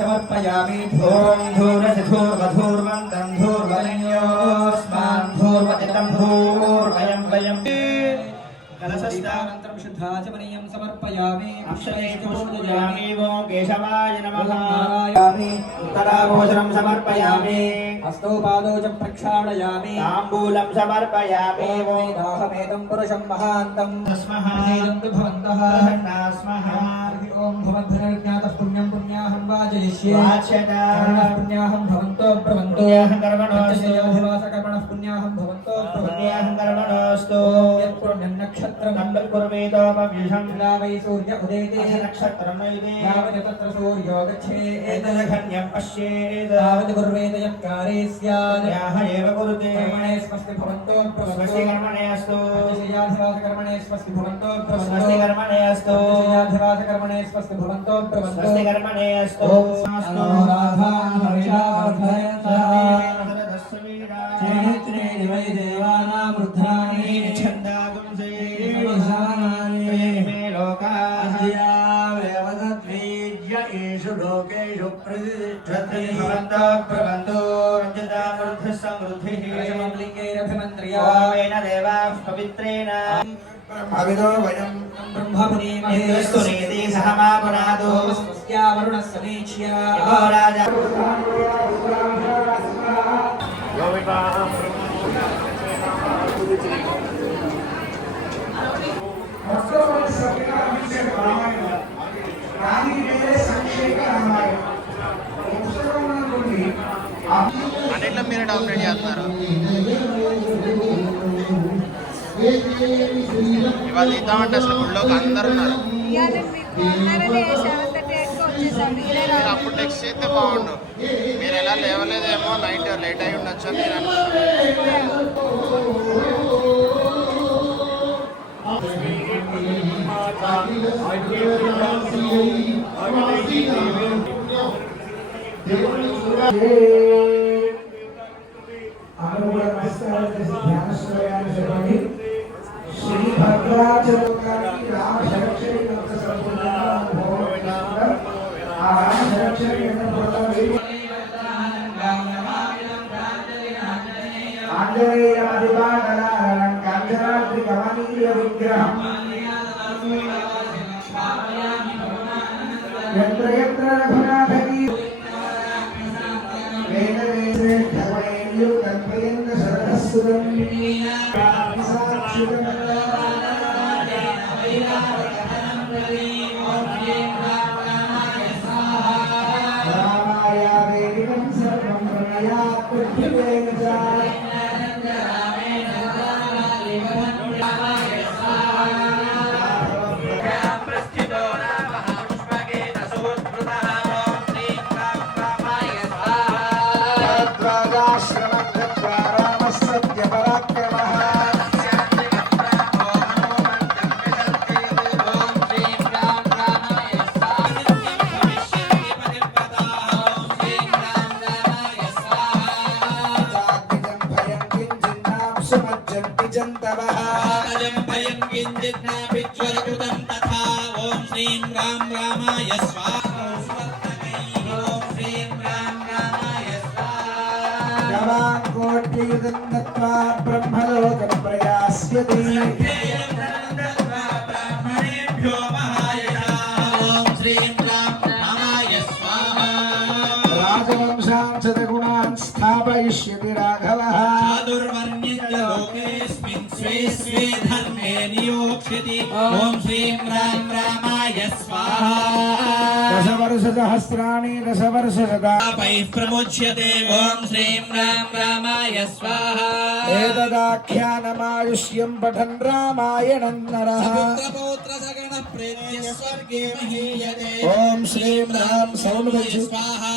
समर्पयामि धूर् धूर्वधूर्वन्तं धूर्वलन्योऽस्मान् धूर्वतितं धूर्वयं वयं कलशस्तानन्तरं शुद्धाचमनीयं समर्पयामि अक्षयपूजयामि वो केशवाय नमः नारायणामि उत्तराभूषणं समर्पयामि हस्तोपादौ च प्रक्षालयामि ताम्बूलं समर्पयामि वो दाहमेतं पुरुषं महान्तं तस्मः भवन्तः स्मः ओम भवद्भर्ज्ञातः पुण्यं पुण्याहं वाजयिष्ये पुण्याहं भवन्तो प्रवन्तो कर्मणोऽधिवासकर्मणः पुण्याहं भवन्तो पुण्याहं कर्मणोऽस्तु यत्पुण्यं नक्षत्रं कुर्वेदोपव्युषं वै सूर्य उदेते नक्षत्रं वैदे यावत् तत्र सूर्यो गच्छेत् एतदघन्यं पश्येत् तावत् कुर्वेद यत् कार्ये स्यात् याः एव कुरुते कर्मणे स्वस्ति भवन्तो स्वस्ति कर्मणे अस्तु याधिवासकर्मणे स्वस्ति भवन्तो स्वस्ति कर्मणे अस्तु याधिवासकर्मणे स्वस्ति भवन्तो स्वस्ति कर्मणे अस्तु राधा हरिषावर्धयन्तः चैत्रे वै देवानां रुद्राणि छन्दागुंसये मे लोकाः यावदद्वीज्य येषु लोकेषु प्रतिष्ठते भवन्तः प्रवन्तो रञ्जता वृद्धिः समृद्धिः लिङ्गैरभिमन्त्र्यावेन देवाः पवित्रेण अविदो वयं ब्रह्ममुनिमहेस्तुनेति सह मा पुनादो स्वस्या वरुणः समीक्ष्य यो राजा అన్నిట్లో మీరు డామినేట్ చేస్తున్నారు ఇవాళ ఇద్దామంటే అసలు గుళ్ళోకి అందరు ఉన్నారు మీరు అప్పుడు టెక్స్ట్ చేస్తే బాగుండు మీరు ఎలా లేవలేదేమో నైట్ లేట్ అయి ఉండొచ్చు అని నేను श्री भद्राचलोकानि राम शरक्षरि भक्त संपूर्ण राम शरक्षरि आंजनेय आदिवाकरानं कांचनाद्रि कमनीय विग्रहं यत्र यत्र रघुनाथकी वेद वेद धवैर्यु कल्पयन् शरदस्सुरं ओम श्रीं राम रामाय स्वाहा ओम श्रीं राम रामाय स्वाहा कोटियुगन्नत्वा ब्रह्मलोकं प्रयास्यति ब्राह्मणेभ्यो महायशाः ओम श्रीं राम रामाय स्वाहा राजवंशान् शतगुणान् स्थापयिष्यति राघवः चातुर्वर्ण्यस्य लोकेऽस्मिन् स्वे स्वे धर्मे नियोक्ष्यति ओम श्रीं राम रामाय स्वाहा दशवर्ष सहस्राणि दशवर्षशता पापैः प्रमुच्यते ॐ श्रीं राम रामाय स्वाहा एतदाख्यानमायुष्यं पठन् रामायणं नरः पुत्रपौत्र सगणः प्रेत्य स्वर्गे महीयते ॐ श्रीं राम सौम्य स्वाहा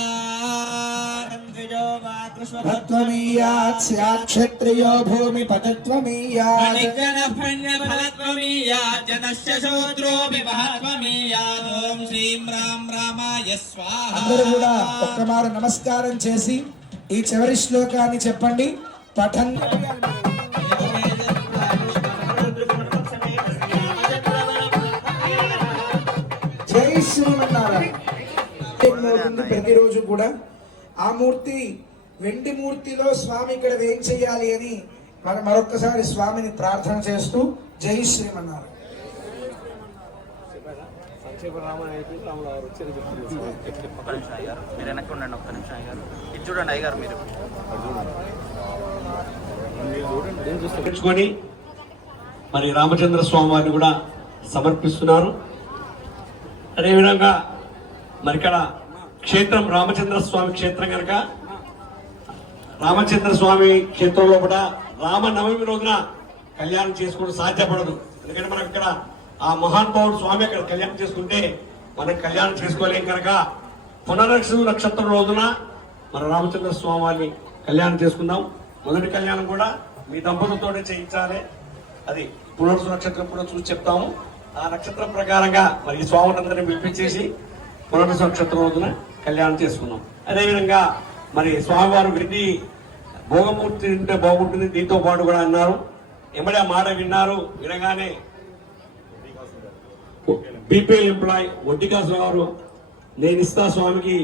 भक्त्वमीयात् स्यात् क्षत्रियो भूमिपतित्वमीयात् मणिगणफलत्वमीयात् जनस्य शूद्रोऽपि महत्वमीयात् ॐ श्रीं राम रामाय स्वाहा అందరూ కూడా ఒక్కమారు నమస్కారం చేసి ఈ చివరి శ్లోకాన్ని చెప్పండి పఠన్ జై శ్రీమన్నారాయణ. ఏమవుతుంది ప్రతిరోజు కూడా ఆ మూర్తి వెండి మూర్తిలో స్వామి ఇక్కడ ఏం చెయ్యాలి అని మరొక్కసారి స్వామిని ప్రార్థన చేస్తూ జై శ్రీమన్నారాయణ. మీరు వెనక్కి ఉండండి, ఒక్క నిమిషం అయ్యారు. ఇది చూడండి అయ్యారు మీరు. తెచ్చుకొని మరి రామచంద్ర స్వామి వారిని కూడా సమర్పిస్తున్నారు. అదేవిధంగా మరి ఇక్కడ క్షేత్రం రామచంద్ర స్వామి క్షేత్రం కనుక రామచంద్ర స్వామి క్షేత్రంలో కూడా రామనవమి రోజున కళ్యాణం చేసుకోవడం సాధ్యపడదు. ఎందుకంటే మనం ఇక్కడ ఆ మహానుభావుడు స్వామి అక్కడ కళ్యాణం చేసుకుంటే మనం కళ్యాణం చేసుకోలేం కనుక పునరక్ష నక్షత్రం రోజున మన రామచంద్ర స్వామి వారిని కళ్యాణం చేసుకుందాం. మొదటి కళ్యాణం కూడా మీ దంపతులతోనే చేయించాలి. అది పునర్సు నక్షత్రం కూడా చూసి చెప్తాము. ఆ నక్షత్రం ప్రకారంగా మరి ఈ స్వామిని పిలిపించేసి పునర్సు నక్షత్రం రోజున కళ్యాణం చేసుకున్నాం. అదేవిధంగా మరి స్వామివారు వెండి భోగమూర్తి ఉంటే బాగుంటుంది దీంతో పాటు కూడా అన్నారు. ఎమ్మడే ఆ మాట విన్నారు. వినగానే బీపీఎల్ ఎంప్లాయ్ వడ్డికాసు గారు నేను ఇస్తా స్వామికి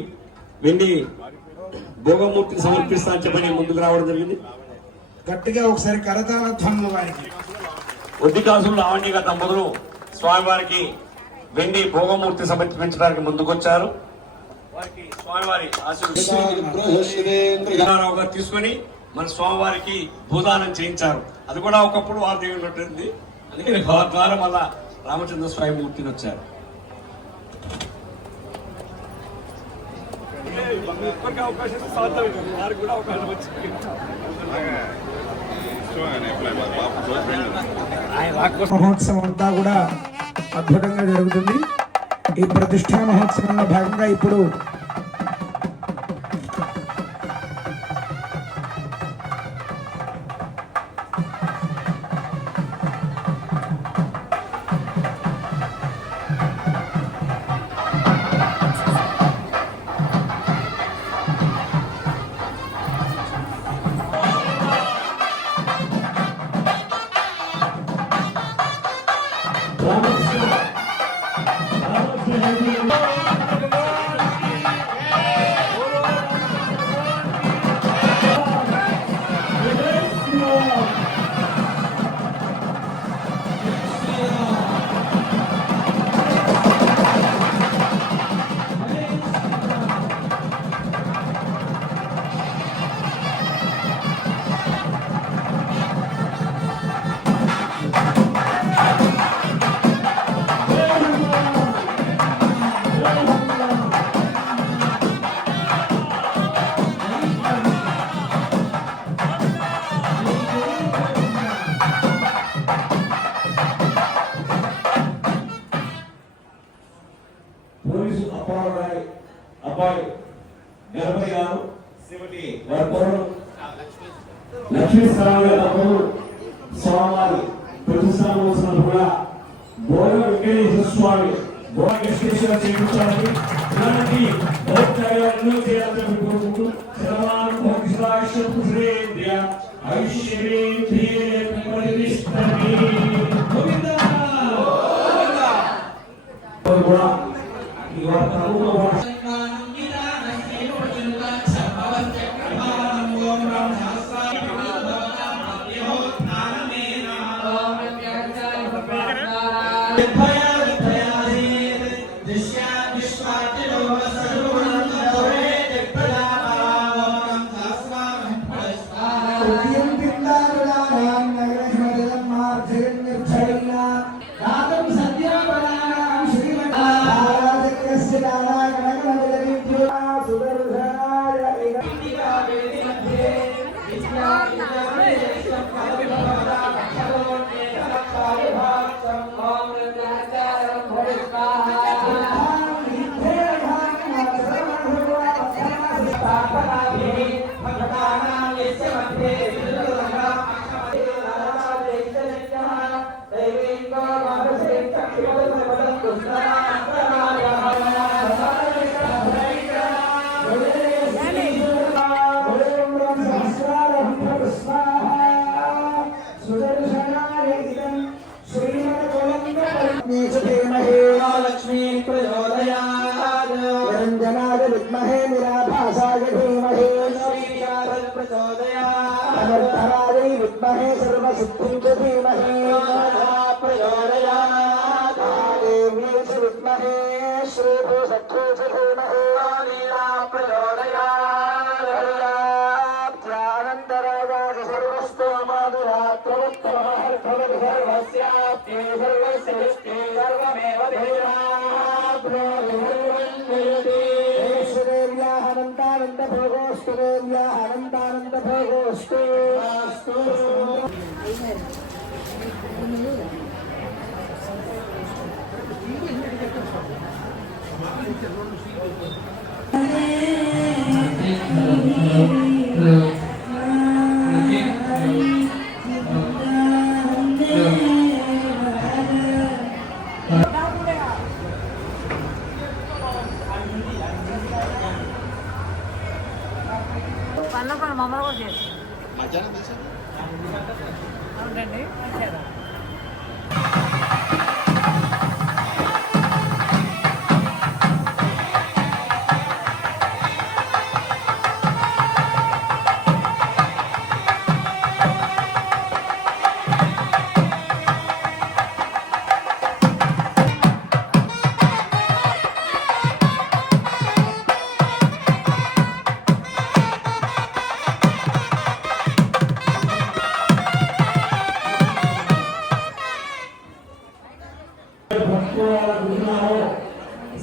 వెండి భోగమూర్తిని సమర్పిస్తా అని చెప్పని ముందుకు రావడం జరిగింది. గట్టిగా ఒకసారి కరతాళ ధ్వనులు వారికి. వడ్డికాసులు లావణ్య దంపతులు స్వామివారికి వెండి భోగమూర్తి సమర్పించడానికి ముందుకొచ్చారు. వారికి స్వామివారి ఆశీర్వాదరావు గారు తీసుకొని మన స్వామివారికి భూదానం చేయించారు. అది కూడా ఒకప్పుడు వారు దేవుడు. అందుకని వారి ద్వారా మళ్ళా రామచంద్ర స్వామి మూర్తిని వచ్చారు. మహోత్సవం అంతా కూడా అద్భుతంగా జరుగుతుంది. ఈ ప్రతిష్టా మహోత్సవంలో భాగంగా ఇప్పుడు పోలీసు అబ్బాయి గణపతి గారు శ్రీమతి లక్ష్మీశ్వరరావు గారి తమ్ముడు స్వామివారి ప్రతిష్టానం కూడా బోధ వెంకటేశ్వర స్వామి బోధ వెంకటేశ్వర చేయించాలని ఇలాంటి భక్తులను చేయాలని కోరుకుంటూ సర్వాన్ భక్తిశ్రేయ ఐశ్వర్యేంద్రియ పరినిష్టమి గోవిందా కూడా ఈ వార్తను నారాయణ बुद्धिं च धीमहि प्रचोदयात् देवी च विद्महे श्रीभूषत्यै च धीमहि प्रचोदयात् ध्यानन्तरागाच सर्वस्तो माधुरात्रवत्तमहर्भवति सर्वस्याप्ये सर्वस्य विष्टे सर्वमेव देव्याः अनन्तानन्दभोगोऽस्तु देव्याः अनन्तानन्दभोगोऽस्तु పన్నప్పుడు మమ్మల్ని కూడా చేస్తాం మధ్యాహ్నం తీసాను. అవునండి వచ్చారా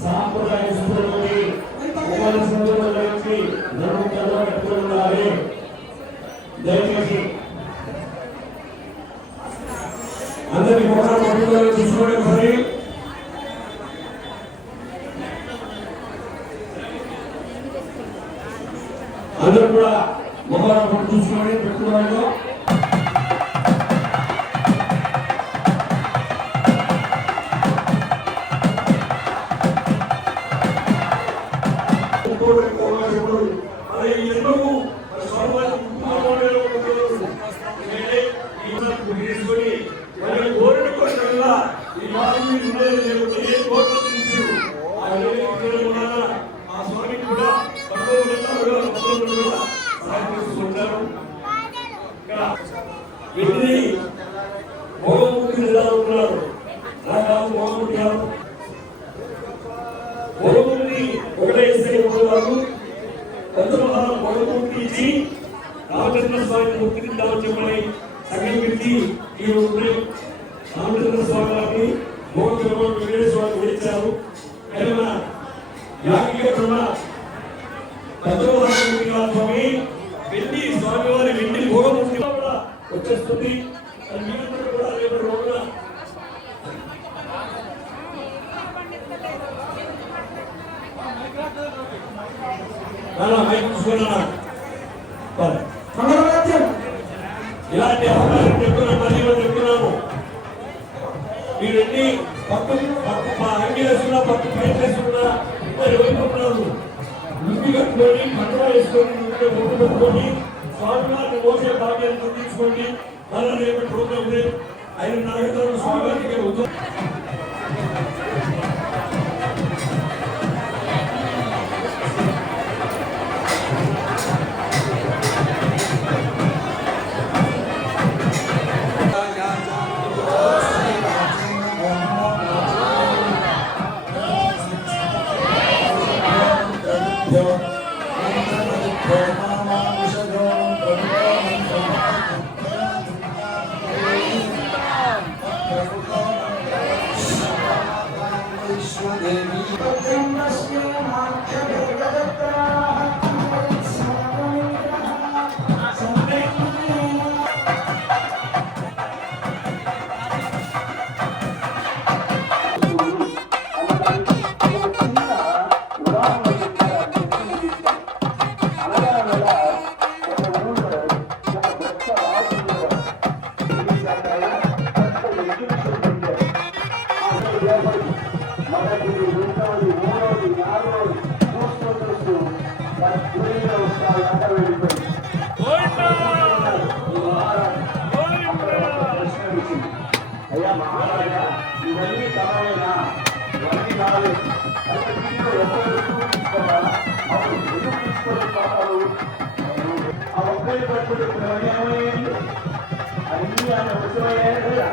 సాంప్రదాయ దయచేసి అందరికీ తీసుకోవడం మరి అందరూ కూడా మొబైల్ చూసుకోండి పెట్టుకోవడంలో రామచంద్ర స్వామి ముక్తిని చెప్పని సంఘటించి ఈ రోజు రామచంద్ర స్వామి గారిని వెంకటేశ్వర స్వామి ఇచ్చారు. స్వామి వెండి స్వామివారి వెండి భోగమూర్తి కూడా వచ్చేస్తుంది. కూడా రేపు రోజున ఇలాంటి అవకాశం చెప్తున్నాము. మీరెన్ని పట్టు అంగీలేసుకున్నా పట్టు పైన వేసుకున్నా వైపున్నారు ముందు కట్టుకొని పట్టు వేసుకొని ముందు పెట్టుకొని స్వామివారిని మోసే భాగ్యాన్ని అందించుకోండి. మళ్ళీ రేపటి ప్రోగ్రాం 5:30 గంటలకు స్వామివారికి అయ్యా మహారాజా ఇవన్నీ కావాలైనా ఇవన్నీ కావాలి ఆ ఒక్కరి పట్టుకుని అన్ని ఆయన వశమయ్యాయి కదా.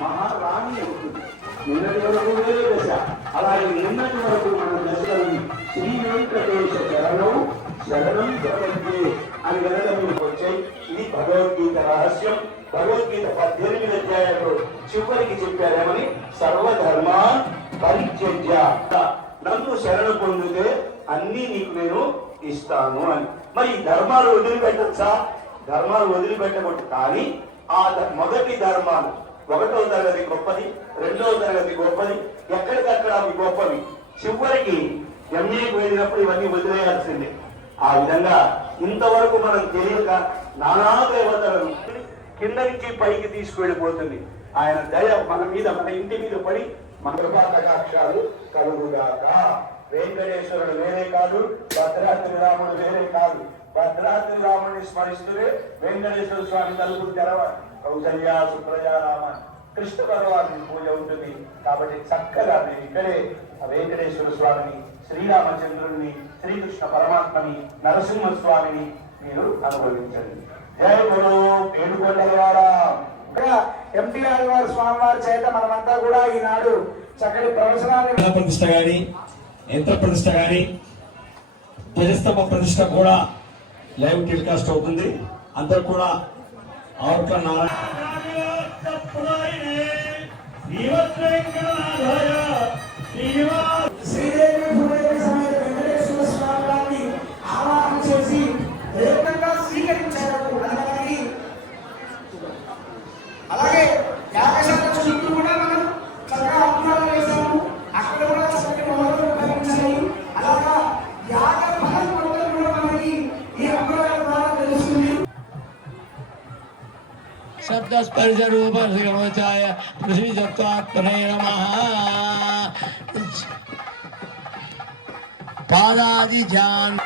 మహారాణి అవుతుంది. నిన్నటి వరకు వేరే దశ, అలాగే నిన్నటి వరకు మన దశలని శ్రీ వెంకటేశ శరణం శరణం భగవద్గీ అని కనుక మీకు వచ్చాయి. ఇది భగవద్గీత రహస్యం. భగవద్గీత 18 అధ్యాయంలో చివరికి చెప్పారేమని, సర్వధర్మాన్ పరిత్యజ్య నన్ను శరణ పొందితే అన్ని నీకు నేను ఇస్తాను అని. మరి ఈ ధర్మాలు వదిలిపెట్టచ్చా? ధర్మాలు వదిలిపెట్టకూడదు. కానీ ఆ మొదటి ధర్మాలు 1వ తరగతి గొప్పది, 2వ తరగతి గొప్పది, ఎక్కడికక్కడ అవి గొప్పవి. చివరికి ఎంఏకి వెళ్ళినప్పుడు ఇవన్నీ వదిలేయాల్సిందే. ఆ విధంగా ఇంతవరకు మనం తెలియక నానా దేవతలను కింద నుంచి పైకి తీసుకువెళ్ళిపోతుంది. ఆయన దయ మన మీద, మన ఇంటి మీద పడి మన కృపాకటాక్షాలు కలుగుగాక. వెంకటేశ్వరుడు వేరే కాదు, భద్రాద్రి రాముడు వేరే కాదు. భద్రాద్రి రాముడిని స్మరిస్తూనే వెంకటేశ్వర స్వామి తలుపులు తెరవాలి. కౌసల్య సుప్రజారామ కృష్ణ భగవాను పూజ ఉంటుంది. కాబట్టి చక్కగా నేను ఇక్కడే వెంకటేశ్వర స్వామిని, శ్రీరామచంద్రుడిని, శ్రీకృష్ణ పరమాత్మని, నరసింహస్వామిని మీరు అనుభవించండి. జై గురు ఏడుకొండలవాడ. ఎంటీఆర్ వారి స్వామి వారి చేత మనమంతా కూడా ఈనాడు చక్కటి ప్రవచనాన్ని, ప్రతిష్ట గాని, యంత్ర ప్రతిష్ట గాని, ధ్వజస్తంభ ప్రతిష్ట కూడా లైవ్ టెలికాస్ట్ అవుతుంది. అందరూ కూడా ఆవర్క శ్రీదేవి భూదేవి సమేత వెంకటేశ్వర స్వామి వారిని ఆవాహన చేసి ఏకంగా స్వీకరించారు. అలాగే యాగశాల చుట్టూ కూడా మనం చక్కగా అద్భుతాలు వేసాము. అక్కడ కూడా చక్కటి మొదలు ఉపయోగించాయి. అలాగా యాగ ఫలం మొదలు కూడా మనకి ఈ అద్భుతాల ద్వారా తెలుస్తుంది. శబ్దస్పర్శ రూప శ్రీమచాయ పృథ్వీ సత్వాత్మనే నమః. పాదాది జాన్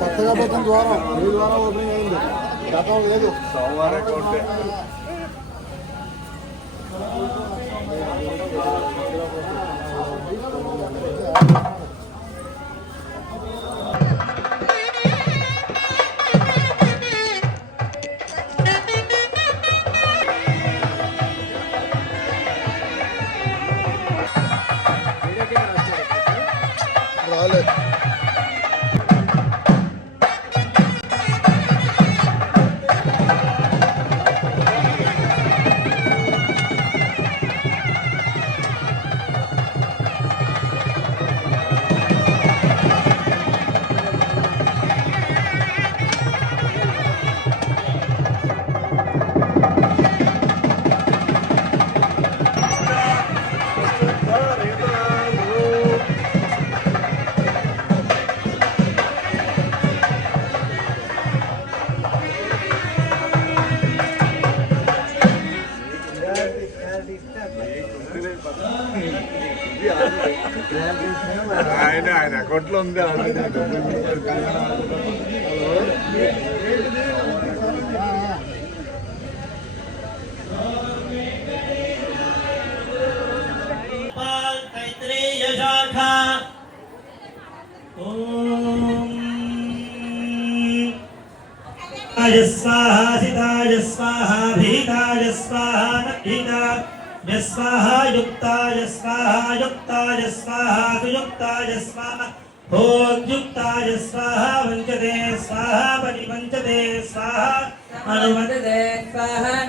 కొత్తగా పోతున్న ద్వారం ఈ ద్వారం ఓపెనింగ్ అయింది. గతం లేదు. సోమవారం రాలేదు. ఆయన అకౌంట్లో ఉంది. स्वाहा सिताय स्वाहा भीताय स्वाहा भीता यस्वाहा युक्ताय स्वाहा युक्ताय स्वाहा सुयुक्ताय स्वाहा ओम युक्ताय स्वाहा वंचते स्वाहा परिवंचते स्वाहा अनुवंचते स्वाहा